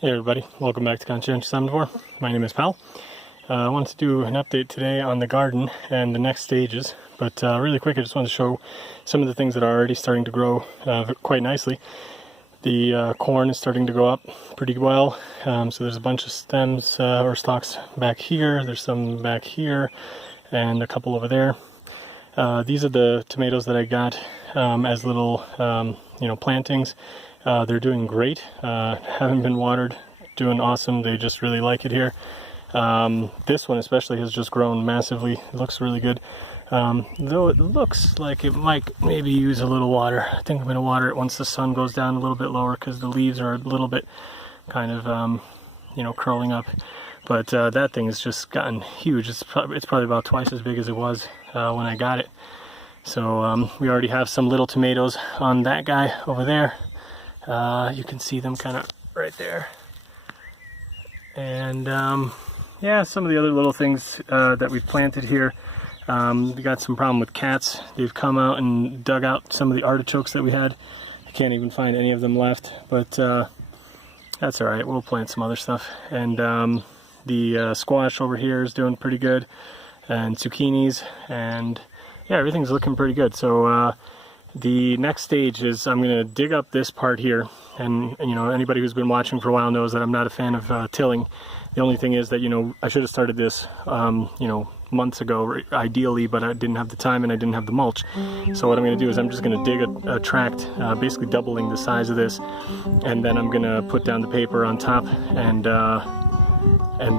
Hey everybody, welcome back to Conscientious Omnivore. My name is Pal. I wanted to do an update today on the garden and the next stages, but really quick I just wanted to show some of the things that are already starting to grow quite nicely. The corn is starting to go up pretty well, so there's a bunch of stems or stalks back here, there's some back here, and a couple over there. These are the tomatoes that I got as little plantings. They're doing great, haven't been watered, doing awesome, they just really like it here. This one especially has just grown massively, it looks really good, though it looks like it might maybe use a little water. I think I'm going to water it once the sun goes down a little bit lower because the leaves are a little bit kind of, curling up. But that thing has just gotten huge. It's probably about twice as big as it was when I got it. So we already have some little tomatoes on that guy over there. You can see them kind of right there. And yeah, some of the other little things that we've planted here. We got some problem with cats. They've come out and dug out some of the artichokes that we had. I can't even find any of them left, but that's alright, we'll plant some other stuff. And the squash over here is doing pretty good, and zucchinis, and yeah, everything's looking pretty good. So the next stage is I'm going to dig up this part here, and anybody who's been watching for a while knows that I'm not a fan of tilling. The only thing is that I should have started this months ago ideally, but I didn't have the time and I didn't have the mulch. So what I'm going to do is I'm just going to dig a tract, basically doubling the size of this, and then I'm going to put down the paper on top and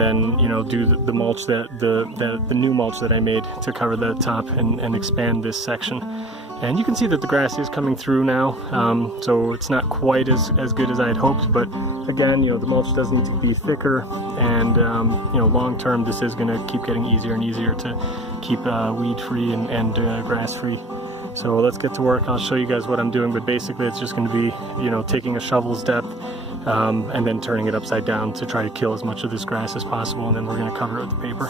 then do the mulch the new mulch that I made to cover the top and expand this section. And you can see that the grass is coming through now, so it's not quite as good as I had hoped, but again, the mulch does need to be thicker, and long term this is going to keep getting easier and easier to keep weed free and grass free. So let's get to work. I'll show you guys what I'm doing, but basically it's just going to be taking a shovel's depth and then turning it upside down to try to kill as much of this grass as possible, and then we're going to cover it with the paper.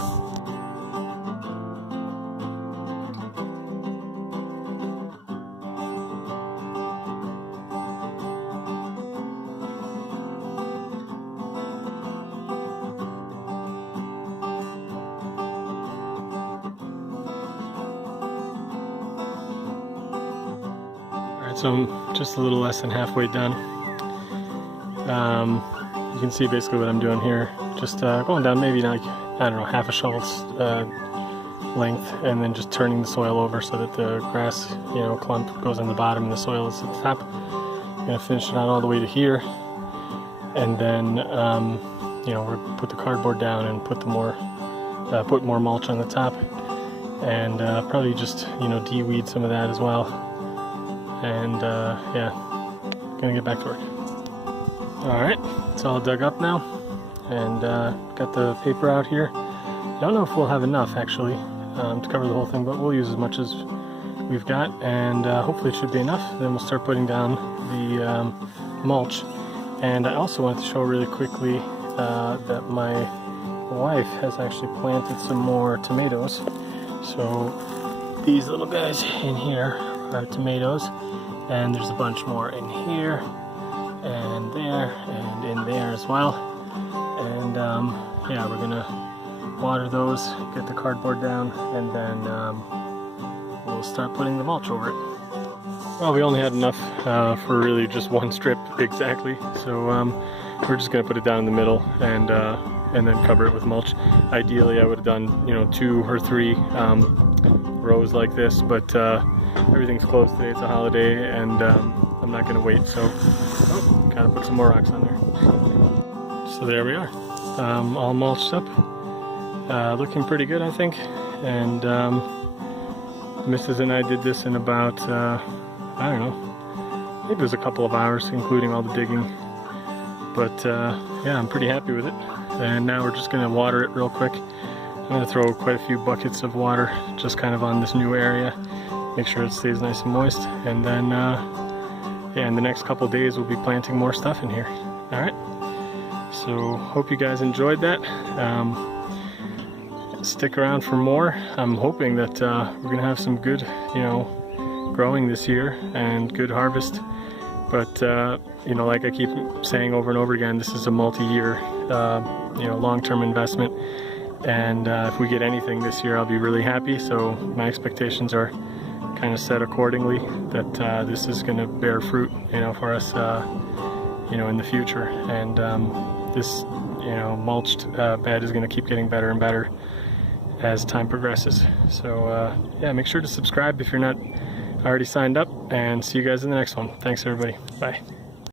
So I'm just a little less than halfway done. You can see basically what I'm doing here. Just going down maybe like, I don't know, half a shovel's length, and then just turning the soil over so that the grass, clump goes on the bottom and the soil is at the top. I'm gonna finish it out all the way to here, and then we'll put the cardboard down and put more mulch on the top, and probably just de-weed some of that as well. And yeah, gonna get back to work. Alright, it's all dug up now, and got the paper out here. I don't know if we'll have enough actually to cover the whole thing, but we'll use as much as we've got, and hopefully it should be enough. Then we'll start putting down the mulch. And I also wanted to show really quickly that my wife has actually planted some more tomatoes. So these little guys in here are tomatoes, and there's a bunch more in here and there and in there as well. And yeah, we're gonna water those, get the cardboard down, and then we'll start putting the mulch over it. Well, we only had enough for really just one strip exactly, so we're just gonna put it down in the middle and then cover it with mulch. Ideally I would have done 2 or 3 rows like this, but everything's closed today, it's a holiday, and I'm not gonna wait, so gotta put some more rocks on there. So there we are, all mulched up, looking pretty good I think. And Mrs. and I did this in about I don't know, maybe it was a couple of hours including all the digging, but yeah, I'm pretty happy with it. And now we're just gonna water it real quick. I'm gonna throw quite a few buckets of water just kind of on this new area, make sure it stays nice and moist, and then yeah, in the next couple of days we'll be planting more stuff in here. Alright, so hope you guys enjoyed that. Stick around for more. I'm hoping that we're gonna have some good growing this year and good harvest, But you know, like I keep saying over and over again, this is a multi-year, you know, long-term investment. And if we get anything this year, I'll be really happy. So my expectations are kind of set accordingly, that this is going to bear fruit, you know, for us, you know, in the future. And this, you know, mulched bed is going to keep getting better and better as time progresses. So yeah, make sure to subscribe if you're not already signed up, and see you guys in the next one. Thanks everybody. Bye.